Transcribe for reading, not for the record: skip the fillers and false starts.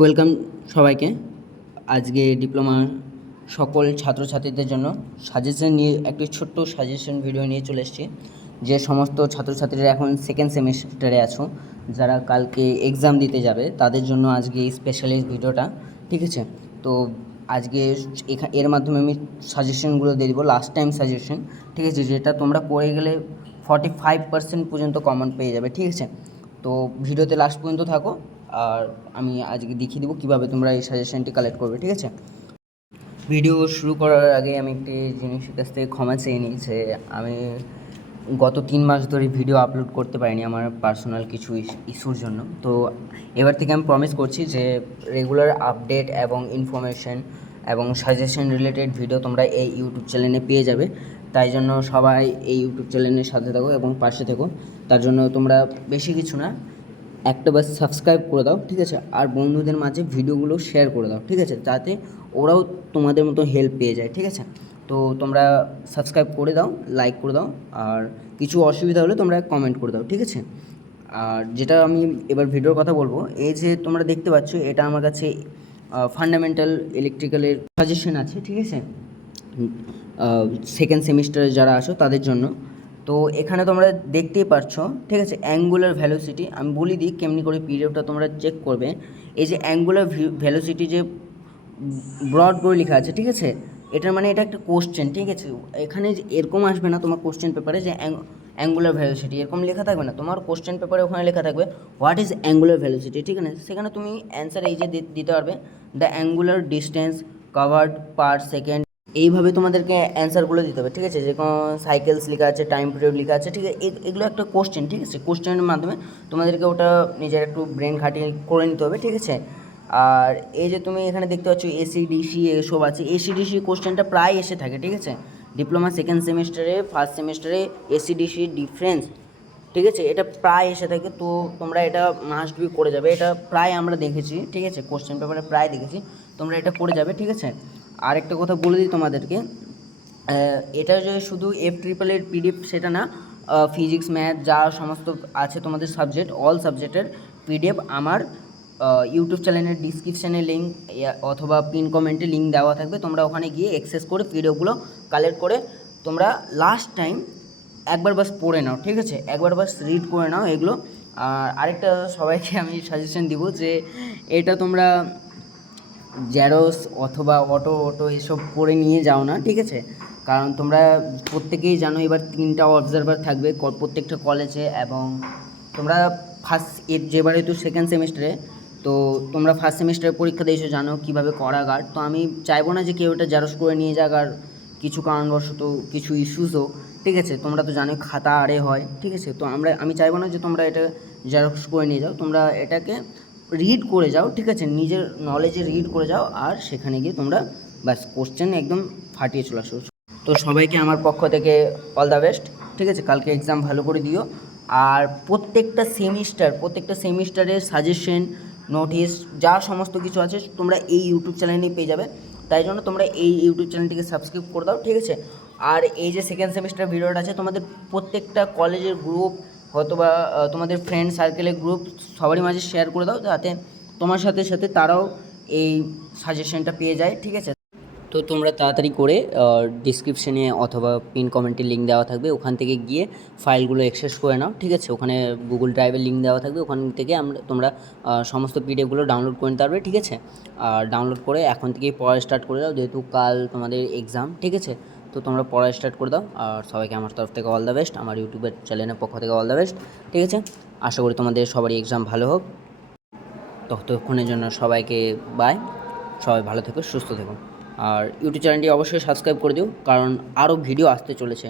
Welcome সবাইকে। আজকে ডিপ্লোমার সকল ছাত্রছাত্রীদের জন্য সাজেশন নিয়ে একটি ছোট্ট সাজেশন ভিডিও নিয়ে চলে এসেছি। যে সমস্ত ছাত্রছাত্রীরা এখন সেকেন্ড সেমিস্টারে আছো, যারা কালকে এক্সাম দিতে যাবে, তাদের জন্য আজকে এই স্পেশালিস্ট ভিডিওটা। ঠিক আছে, তো আজকে এর মাধ্যমে আমি সাজেশনগুলো দিয়ে দেবো, লাস্ট টাইম সাজেশন। ঠিক আছে, যেটা তোমরা পড়ে গেলে 45% পর্যন্ত কমন পেয়ে যাবে। ঠিক আছে, তো ভিডিওতে লাস্ট পর্যন্ত থাকো, আর আমি আজকে দেখিয়ে দেবো কীভাবে তোমরা এই সাজেশনটি কালেক্ট করবে। ঠিক আছে, ভিডিও শুরু করার আগে আমি একটি জিনিসের কাছ থেকে ক্ষমা চেয়ে নিই যে আমি গত 3 মাস ধরে ভিডিও আপলোড করতে পারিনি আমার পার্সোনাল কিছু ইস্যুর জন্য। তো এবার থেকে আমি প্রমিস করছি যে রেগুলার আপডেট এবং ইনফরমেশন এবং সাজেশন রিলেটেড ভিডিও তোমরা এই ইউটিউব চ্যানেলে পেয়ে যাবে। তাই জন্য সবাই এই ইউটিউব চ্যানেলের সাথে থাকো এবং পাশে থেকো। তার জন্য তোমরা বেশি কিছু না, একটা বাস সাবস্ক্রাইব করে দাও। ঠিক আছে, আর বন্ধুদের মাঝে ভিডিওগুলো শেয়ার করে দাও। ঠিক আছে, যাতে ওরাও তোমাদের মতো হেল্প পেয়ে যায়। ঠিক আছে, তো তোমরা সাবস্ক্রাইব করে দাও, লাইক করে দাও, আর কিছু অসুবিধা হলে তোমরা কমেন্ট করে দাও। ঠিক আছে, আর যেটা আমি এবার ভিডিওর কথা বলবো, এই যে তোমরা দেখতে পাচ্ছ, এটা আমার কাছে ফান্ডামেন্টাল ইলেকট্রিক্যালের সাজেশন আছে। ঠিক আছে, সেকেন্ড সেমিস্টারে যারা আসো তাদের জন্য। তো এখানে তোমরা দেখতেই পারছো। ঠিক আছে, অ্যাঙ্গুলার ভ্যালোসিটি আমি বলে দিই কেমনি করে পিডিএফটা তোমরা চেক করবে। এই যে অ্যাঙ্গুলার ভ্যালোসিটি যে ব্রড করে লেখা আছে, ঠিক আছে, এটার মানে এটা একটা কোশ্চেন। ঠিক আছে, এখানে যে এরকম আসবে না তোমার কোশ্চেন পেপারে যে অ্যাঙ্গুলার ভ্যালোসিটি এরকম লেখা থাকবে না, তোমার কোশ্চেন পেপারে ওখানে লেখা থাকবে হোয়াট ইজ অ্যাঙ্গুলার ভ্যালোসিটি। ঠিক আছে, সেখানে তুমি অ্যান্সার এই যে দিতে পারবে the angular distance covered per second. এইভাবে তোমাদেরকে অ্যান্সারগুলো দিতে হবে। ঠিক আছে, যে কোনো সাইকেলস লেখা আছে, টাইম পিরিয়ড লেখা আছে। ঠিক আছে, এগুলো একটা কোশ্চেন। ঠিক আছে, কোশ্চেনের মাধ্যমে তোমাদেরকে ওটা নিজের একটু ব্রেন খাটিয়ে করে নিতে হবে। ঠিক আছে, আর এই যে তুমি এখানে দেখতে পাচ্ছ এসিডিসি এসব আছে, এসিডিসি কোশ্চেনটা প্রায় এসে থাকে। ঠিক আছে, ডিপ্লোমা সেকেন্ড সেমিস্টারে ফার্স্ট সেমিস্টারে এসিডিসি ডিফারেন্স, ঠিক আছে, এটা প্রায় এসে থাকে। তো তোমরা এটা মাস্ট বি করে যাবে, এটা প্রায় আমরা দেখেছি। ঠিক আছে, কোশ্চেন পেপারে প্রায় দেখেছি, তোমরা এটা করে যাবে। ঠিক আছে, আরেকটা কথা বলে দিই তোমাদেরকে, এটা যে শুধু F-triple-এর পিডিএফ সেটা না, ফিজিক্স ম্যাথ যা সমস্ত আছে তোমাদের সাবজেক্ট, অল সাবজেক্টের পিডিএফ আমার ইউটিউব চ্যানেলের ডিসক্রিপশানে লিঙ্ক অথবা পিন কমেন্টে লিঙ্ক দেওয়া থাকবে। তোমরা ওখানে গিয়ে অ্যাক্সেস করে পিডিএফগুলো কালেক্ট করে তোমরা লাস্ট টাইম একবার বাস পড়ে নাও। ঠিক আছে, একবার বাস রিড করে নাও এগুলো। আর আরেকটা সবাইকে আমি সাজেশন দিব যে এটা তোমরা জেরক্স অথবা অটো এসব করে নিয়ে যাও না। ঠিক আছে, কারণ তোমরা প্রত্যেকেই জানো এবার 3টা অবজারভার থাকবে প্রত্যেকটা কলেজে, এবং তোমরা যেবারে তো সেকেন্ড সেমিস্টারে, তো তোমরা ফার্স্ট সেমিস্টারে পরীক্ষা দিয়েছো, জানো কীভাবে করা গার্ড। তো আমি চাইবো না যে কেউ এটা জেরক্স করে নিয়ে যাক, আর কিছু কারণবশত কিছু ইস্যুস হোক। ঠিক আছে, তোমরা তো জানো খাতা আরে হয়। ঠিক আছে, তো আমি চাইবো না যে তোমরা এটা জেরক্স করে নিয়ে যাও, তোমরা এটাকে রিড করে যাও। ঠিক আছে, নিজের নলেজে রিড করে যাও, আর সেখানে গিয়ে তোমরা ব্যাস কোশ্চেন একদম ফাটিয়ে চলে আসো। তো সবাইকে আমার পক্ষ থেকে অল দ্য বেস্ট। ঠিক আছে, কালকে এক্সাম ভালো করে দিও। আর প্রত্যেকটা সেমিস্টারের সাজেশন, নোটিশ যা সমস্ত কিছু আছে তোমরা এই ইউটিউব চ্যানেলেই পেয়ে যাবে। তাই জন্য তোমরা এই ইউটিউব চ্যানেলটিকে সাবস্ক্রাইব করে দাও। ঠিক আছে, আর এই যে সেকেন্ড সেমিস্টার ভিডিওটা আছে, তোমাদের প্রত্যেকটা কলেজের গ্রুপ অথবা তোমাদের ফ্রেন্ড সার্কেলের গ্রুপ সবারই মাঝে শেয়ার করে দাও, যাতে তোমার সাথে সাথে তারাও এই সাজেশনটা পেয়ে যায়। ঠিক আছে, তো তোমরা তাড়াতাড়ি করে ডিসক্রিপশনে অথবা পিন কমেন্টে লিঙ্ক দেওয়া থাকবে, ওখান থেকে গিয়ে ফাইলগুলো অ্যাক্সেস করে নাও। ঠিক আছে, ওখানে গুগল ড্রাইভের লিঙ্ক দেওয়া থাকবে, ওখান থেকে তোমরা সমস্ত পিডিএফগুলো ডাউনলোড করে নিতে পারবে। ঠিক আছে, আর ডাউনলোড করে এখন থেকেই পড়া স্টার্ট করে দাও, যেহেতু কাল তোমাদের এক্সাম। ঠিক আছে, তো তোমরা পড়া স্টার্ট করে দাও। আর সবাইকে আমার তরফ থেকে অল দ্য বেস্ট, আমার ইউটিউবের চ্যানেলের পক্ষ থেকে অল দ্য বেস্ট। ঠিক আছে, আশা করি তোমাদের সবারই এক্সাম ভালো হোক। ততক্ষণের জন্য সবাইকে বাই, সবাই ভালো থেকো, সুস্থ থেকো। আর ইউটিউব চ্যানেলটি অবশ্যই সাবস্ক্রাইব করে দিও, কারণ আরও ভিডিও আসতে চলেছে।